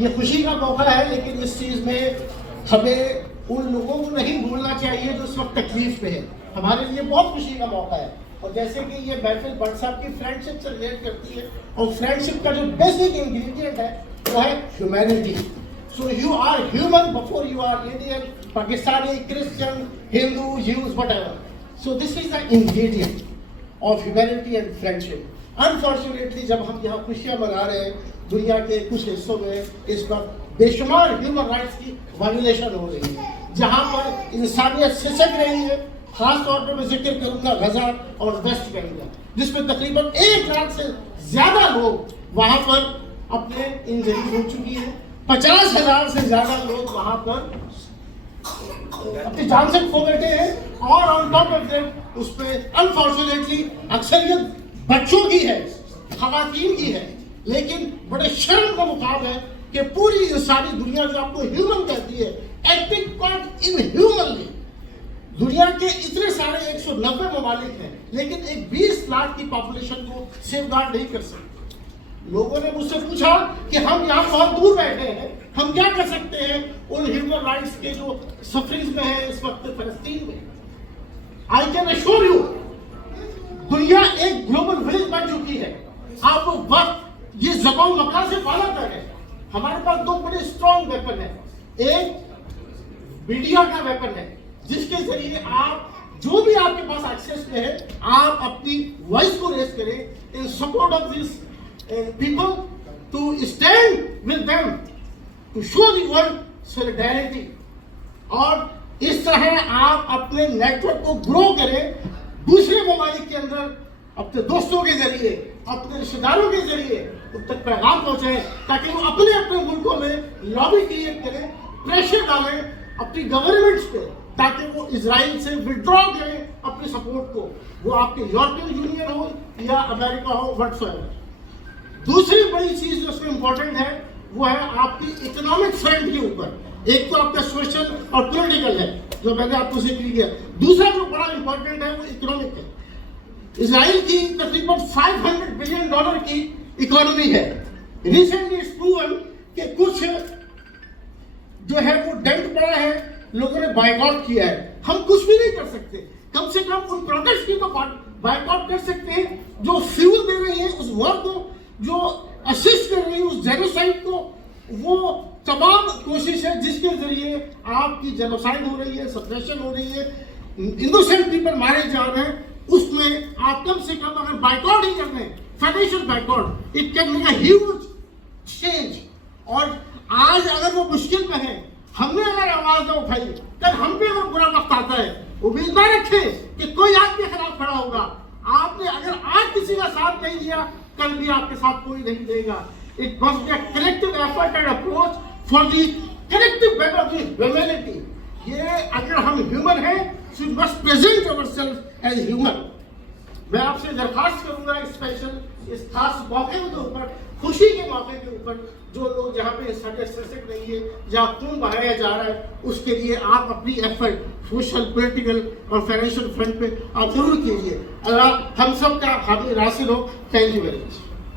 یہ خوشی کا موقع ہے، لیکن اس چیز میں ہمیں ان لوگوں کو نہیں بھولنا چاہیے جو اس وقت تکلیف میں ہے. ہمارے لیے بہت خوشی کا موقع ہے. اور جیسے کہ یہ محفل بٹ صاحب کی فرینڈ شپ سے ریلیٹ کرتی ہے، اور فرینڈ شپ کا جو بیسک انگریڈینٹ ہے وہ ہے humanity. So you are human before you are Indian, Pakistani, Christian, Hindu, Jews, whatever. So this is the ingredient of humanity and friendship. Unfortunately جب ہم یہاں خوشیاں منا رہے ہیں دنیا کے کچھ حصوں میں اس وقت بے شمار ہیومن رائٹس کی وائلیشن ہو رہی ہے، جہاں پر انسانیت سسک رہی ہے. خاص طور پر میں ذکر کروں گا غزہ اور ویسٹ بینک کا، جس میں تقریباً 1 لاکھ سے زیادہ لوگ وہاں پر اپنے انجری ہو چکی ہیں. 50,000 سے زیادہ لوگ وہاں پر اپنی جان سے کھو بیٹھے ہیں. اور آن ٹاپ آف دیٹ اس پہ انفارچونیٹلی اکثریت بچوں کی ہے، خواتین کی ہے. لیکن بڑے شرم کا مقام ہے کہ پوری انسانی دنیا جو آپ کو ہیومن کہتی ہے، ایکٹنگ کوائٹ انہیومنلی. دنیا کے اتنے سارے 190 ممالک ہیں، لیکن ایک 20 لاکھ کی پاپولیشن کو سیف گارڈ نہیں کر سکتے. لوگوں نے مجھ سے پوچھا کہ ہم یہاں بہت دور بیٹھے ہیں، ہم کیا کر سکتے ہیں ان ہیومن رائٹس کے جو سفرنگز میں ہیں اس وقت فلسطین میں. آئی کین ایشور یو دنیا ایک گلوبل ولیج بن چکی ہے. آپ کو وقت یہ زبان مکان سے بالا کر ہے. ہمارے پاس 2 بڑے اسٹرانگ ویپن ہیں. ایک میڈیا کا ویپن ہے جس کے ذریعے آپ جو بھی آپ کے پاس ایکسیس میں ہے آپ اپنی وائس کو ریز کریں in support of this people to stand with them to show the world solidarity. اور اس طرح آپ اپنے نیٹ ورک کو گرو کریں دوسرے ممالک کے اندر، اپنے دوستوں کے ذریعے، اپنے رشتہ داروں کے ذریعے ان تک پیغام پہنچائیں تاکہ وہ اپنے اپنے ملکوں میں لابی کریٹ کریں، پریشر ڈالیں اپنی گورنمنٹس پہ تاکہ وہ اسرائیل سے وڈرا کریں اپنی سپورٹ کو، وہ آپ کے یورپین یونین ہو یا امریکہ ہو وٹ ایور. دوسری بڑی چیز جو اس میں امپورٹنٹ ہے وہ ہے آپ کی اکنامک فرنٹ کے اوپر. ایک تو آپ کا سوشل اور پولیٹیکل ہے جو میں نے آپ کو ذکر کیا. دوسرا جو بڑا امپورٹنٹ ہے وہ اکنامک ہے. اسرائیل کی تقریباً $500 بلین کی اکانومی ہے. ریسنٹلی اٹس پروون کہ کچھ جو ہے وہ ڈنٹ پڑا ہے، لوگوں نے بائیکاٹ کیا ہے. ہم کچھ بھی نہیں کر سکتے، کم سے کم ان پروڈکٹس کی تو بائیکاٹ کر سکتے ہیں جو فیول دے رہی ہیں اس وار کو، جو اسسٹ کر رہی ہے اس جینوسائیڈ کو. وہ تمام کوشش ہے جس کے ذریعے آپ کی جینوسائیڈ ہو رہی ہے، سپریشن ہو رہی ہے، انوسینٹ پیپل مارے جا رہے ہیں. اس میں آپ کم سے کم اگر بائیکاٹ ہی کر رہے ہیں، financial boycott, it can make a huge change. اور آج اگر وہ مشکل میں ہے، ہم نے اگر آواز نہ اٹھائی، کل ہم پہ اگر برا وقت آتا ہے، امید نہ رکھیں کہ کوئی آپ کے خلاف کھڑا ہوگا. آپ نے اگر آج کسی کا ساتھ نہیں دیا، کل بھی آپ کے ساتھ کوئی نہیں دے گا. It must be a collective effort and approach for the collective better of the humanity. یہ اگر ہم ہیومن ہیں so we must present ourselves as human. میں آپ سے درخواست کروں گا اسپیشل اس خاص موقع کے اوپر، خوشی کے موقع کے اوپر، جو لوگ جہاں پہ سٹیسٹک نہیں ہے، جہاں خون بہایا جا رہا ہے، اس کے لیے آپ اپنی ایفرٹ سوشل، پولیٹیکل اور فائنینشیل فرنٹ پہ آپ ضرور کیجیے. اللہ ہم سب کا حامی ناصر ہو. Thank you very much.